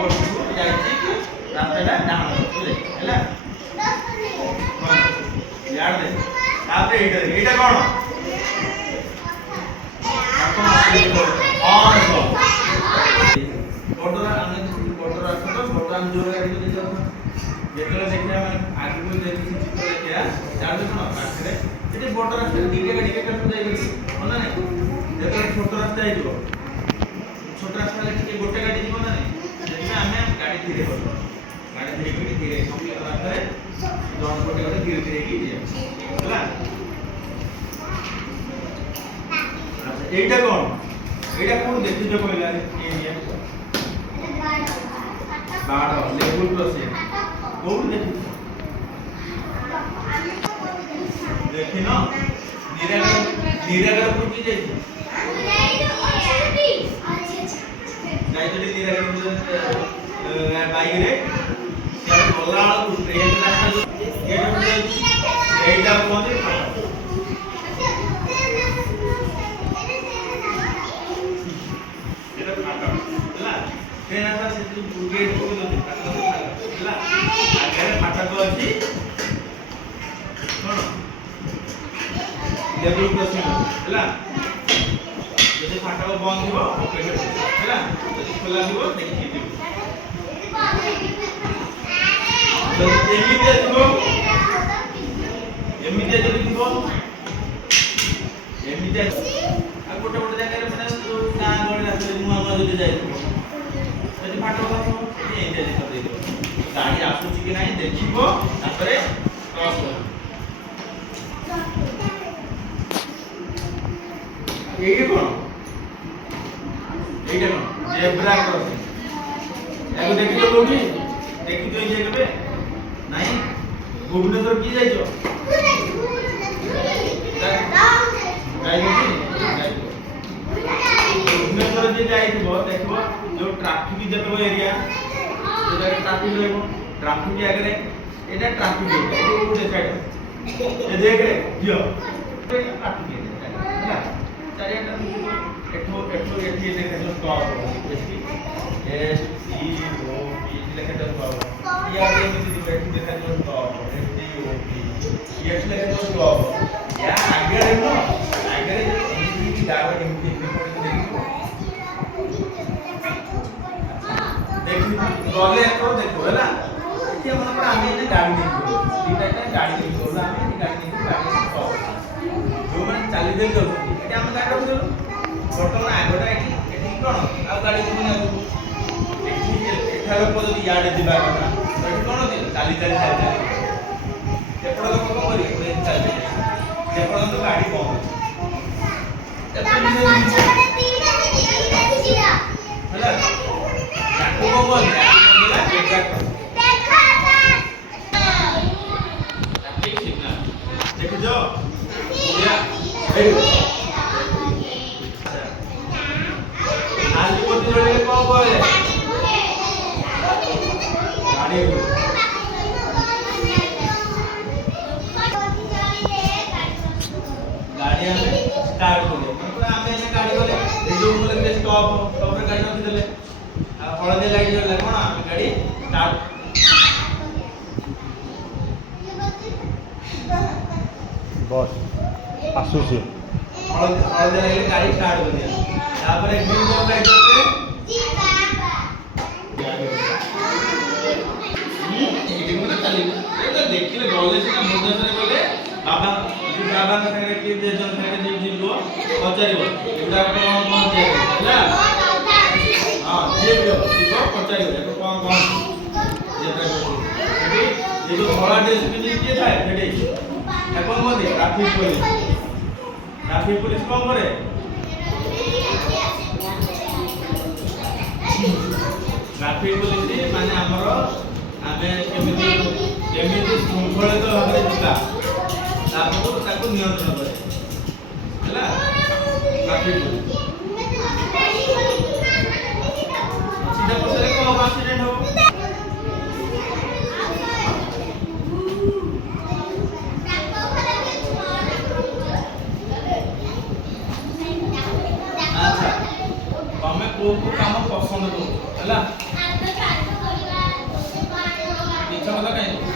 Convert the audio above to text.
ବର୍ଷକୁ ଯାଇଛି ରାସ୍ତାଟା ଡାହାଣ ବୁଝିଲେ ହେଲା ଇଆଡେ ଦେ ତାପରେ ଏଇଟା କଣ ବଡରା ଆମେ ବଡରା ଆସतो ବଡରା ଜୋର ଗାଡି ଦେଇ ଯାଉ ଯେତେବେଳେ ଦେଖିବା ମାନେ ଆଗକୁ ଯଦି ଚିତ୍ର ଦେଖିବା ଜାଣିବେ କଣ ପାଖରେ ସେଠି ବଡ ରାସ୍ତା ଦିଟା ଗାଡି କେତେ ଯାଇପାରିବ ହଁ ନା ନାଇଁ ଯେତେବେଳେ ଛୋଟ ରାସ୍ତା ହେଇଯିବ छोट रास्ता ले ठीक गोटे गाड़ी जीव ना नहीं जेमे हमें गाड़ी धीरे करू गाड़ी धीरे सब रास्ता रे जॉन गोटे गोटे धीरे की दिया होला अच्छा एटा कोन देखि जो कहला एरिया बाड़ लेवल क्रॉसिंग कोन देखि न निरागर पुर की जाई जाइतली निरागर बाइक रे से बोला ट्रेन रास्ता ये एटा कोन ट्रेन रास्ता से गेट को दे ହେଲା ଆଗରେ ଫାଟକ ଅଛି କଣ ଲେବଲ କ୍ରସିଂ ହେଲା ଯଦି ଫାଟକ ବନ୍ଦ ହେବ ପେମେଣ୍ଟ ହେଲା ଯଦି ଖୋଲା ହେବ ଦେଖି ଦିଅ ଯଦି ଏମିତି ଯଦି ଥିବ ଏମିତି ଆଉ ଗୋଟେ ଜାଗାରେ ମାନେ ଗାଁ ଗହଳି ରାସ୍ତାରେ ନୂଆ ଯଦି ଯାଇଥିବ ଯଦି ଫାଟକ ଥିବ ଏମିତି ଦେଖା ଦେଇଦିଅ गाड़ी आसुची कि नहीं देखिबो तापरे क्रॉस कर एई कोन जेब्रा क्रॉसिंग एगो देखि तो कोठी देखि तो जे केबे नहीं भुवनेश्वर की जाइछो भुवनेश्वर जे जाइछो देखबो जो ट्रैफिक जतबो एरिया ट्रैफिक रहबो ट्रैफिक आगे एटा ट्रैफिक है रोड साइड ए देख रे जियो ट्रैफिक है ହେଲା ଚାରିଟା ଏଠୁ ଏଠି ଦେଖେ ତ ସ୍ଟପ ଏଠି एस सी ओ पी ଲେଖେ ତ ସ୍ଟପ या ଏମିତି ଯିବ ଏଠି ଦେଖା ତ ସ୍ଟପ ଏଠି ଓ ପି ଏଠି ଲେଖେ ତ ସ୍ଟପ या ଆଗରେ ନ ଆଗରେ ଏମିତି ଗାଡି ଏମିତି गले को देखो है ना ये मन पर आमे ने गाड़ी नहीं दीटा का गाड़ी नहीं बोला आमे गाड़ी नहीं गाड़ी तो जो मन चाली दे दो एटा हम गाड़ी रखो बर्तमान आगोटा एठी कोन आ गाड़ी को ना एठी एठार को जदी याडे दिबा कथा एठी कोन दे चाली एपड़ लोक को करी पुरे चाली एपड़ तो गाड़ी पहुंच होला को बोल देखो जो आज को दिन रे को बोले गाड़ी हमें स्टार्ट कर दे मतलब हमें ने गाड़ी बोले जो बोले स्टॉप रे गाड़ी रखी देले हळदी लाइट जला कोन हम गाड़ी स्टार्ट बस आसुसी हळदी लाइट गाड़ी स्टार्ट कर दिया तापर ग्रीन लाइट होते ये मतलब चली ये तो देखिले गले से मुद्दा बोले बाबा का संगे के दे जन संगे जे जिलो पचारिबो एटा कोन जे ହେଲା हां ये भी देखो पचारिबो देखो कोन जेता ये जो धोला ड्रेस पिनी के थाए रेडी এখন বলি ট্রাফিক পুলিশ কম করে ট্রাফিক পুলিশ মানে ଆମର ଆମେ କେମିତି ଶୃଙ୍ଖଳିତ ଭାବରେ ଯିବା ତାକୁ ନିୟନ୍ତ୍ରଣ କରେ ହେଲା ଟ୍ରାଫିକ ପୁଲିଶ ସିଧା ପଛରେ କଣ ଆକ୍ସିଡେଣ୍ଟ ହବ को काम पसंद करो है କଥା କାଇଁ ଦଉଛୁ?